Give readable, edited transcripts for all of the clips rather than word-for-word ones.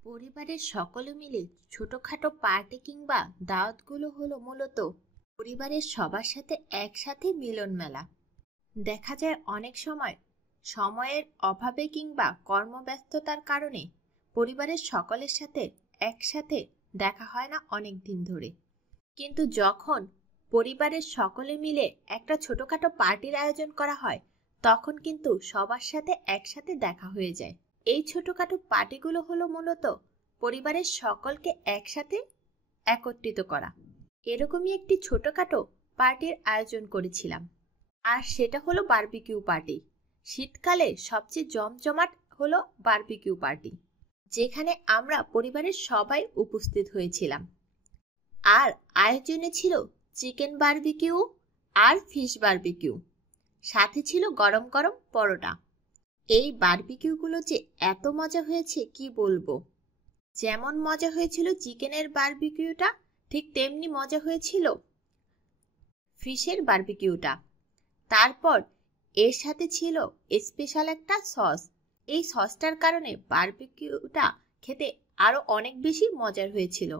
পরিবারের সকলে মিলে ছোটখাটো পার্টি কিংবা দাওয়াতগুলো হলো মূলত পরিবারের সবার সাথে একসাথে মিলন মেলা। দেখা যায় অনেক সময় সময়ের অভাবে কিংবা কর্মব্যস্ততার কারণে পরিবারের সকলের সাথে একসাথে দেখা হয় না অনেক দিন ধরে। কিন্তু যখন পরিবারের সকলে মিলে একটা ছোটখাটো পার্টির আয়োজন করা হয়, তখন কিন্তু সবার সাথে একসাথে দেখা হয়ে যায়। এই ছোটখাটো পার্টিগুলো হলো মূলত পরিবারের সকলকে একসাথে একত্রিত করা। এরকমই একটি ছোটখাটো পার্টির আয়োজন করেছিলাম, আর সেটা হলো বারবিকিউ পার্টি। শীতকালে সবচেয়ে জমজমাট হলো বারবিকিউ পার্টি, যেখানে আমরা পরিবারের সবাই উপস্থিত হয়েছিলাম। আর আয়োজনে ছিল চিকেন বারবিকিউ আর ফিশ বারবিকিউ, সাথে ছিল গরম গরম পরোটা। এই বারবিকিউগুলো যে এত মজা হয়েছে কি বলবো। যেমন মজা হয়েছিল চিকেনের বারবিকিউটা, ঠিক তেমনি মজা হয়েছিল ফিশের বারবিকিউটা। তারপর এর সাথে ছিল স্পেশাল একটা সস। এই সসটার কারণে বারবিকিউটা খেতে আরো অনেক বেশি মজার হয়েছিল।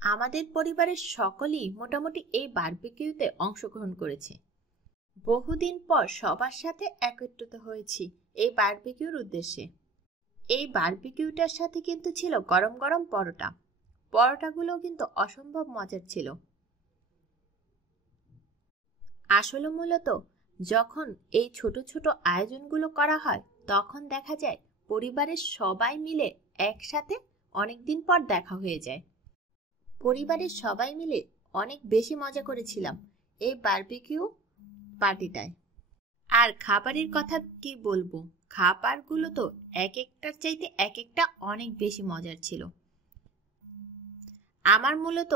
আমাদের পরিবারের সকলেই মোটামুটি এই বারবিকিউতে অংশগ্রহণ করেছে। বহুদিন পর সবার সাথে একত্রিত হয়েছি এই বারবিকিউর উদ্দেশ্যে। এই বারবিকিউটার সাথে কিন্তু ছিল গরম গরম পরোটা। পরোটাগুলো কিন্তু অসম্ভব মজার ছিল। আসলে মূলত যখন এই ছোট ছোট আয়োজনগুলো করা হয়, তখন দেখা যায় পরিবারের সবাই মিলে একসাথে অনেকদিন পর দেখা হয়ে যায়। পরিবারের সবাই মিলে অনেক বেশি মজা করেছিলাম এই বারবিকিউ পার্টিটায়। আর খাবারের কথা কি বলবো, খাবারগুলো তো এক একটার চাইতে এক একটা অনেক বেশি মজার ছিল। আমার মূলত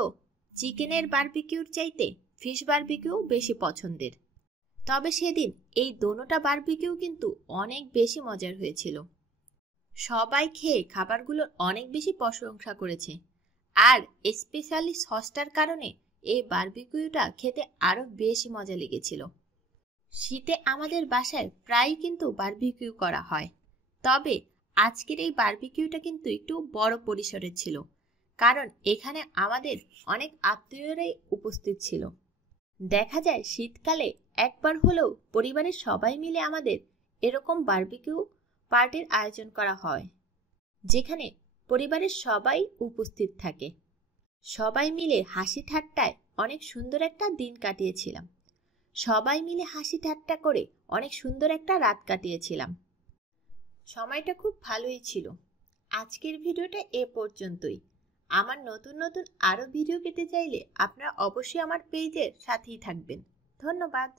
চিকেনের বারবিকিউর চাইতে ফিশ বারবিকিউ বেশি পছন্দের। তবে সেদিন এই দোনোটা বারবিকিউ কিন্তু অনেক বেশি মজার হয়েছিল। সবাই খেয়ে খাবারগুলোর অনেক বেশি প্রশংসা করেছে। আর স্পেশালি সসটার কারণে এই বারবিকিউটা খেতে আরো বেশি মজা লেগেছিল। শীতে আমাদের বাসায় প্রায় কিন্তু বারবিকিউ করা হয়, তবে আজকের এই বারবিকিউটা কিন্তু একটু বড় পরিসরের ছিল, কারণ এখানে আমাদের অনেক আত্মীয়রাই উপস্থিত ছিল। দেখা যায় শীতকালে একবার হলেও পরিবারের সবাই মিলে আমাদের এরকম বারবিকিউ পার্টির আয়োজন করা হয়, যেখানে পরিবারের সবাই উপস্থিত থাকে। সবাই মিলে হাসি ঠাট্টায় অনেক সুন্দর একটা দিন কাটিয়েছিলাম। সবাই মিলে হাসি ঠাট্টা করে অনেক সুন্দর একটা রাত কাটিয়েছিলাম। সময়টা খুব ভালোই ছিল। আজকের ভিডিওটা এ পর্যন্তই। আমার নতুন নতুন আরো ভিডিও পেতে চাইলে আপনারা অবশ্যই আমার পেজের সাথেই থাকবেন। ধন্যবাদ।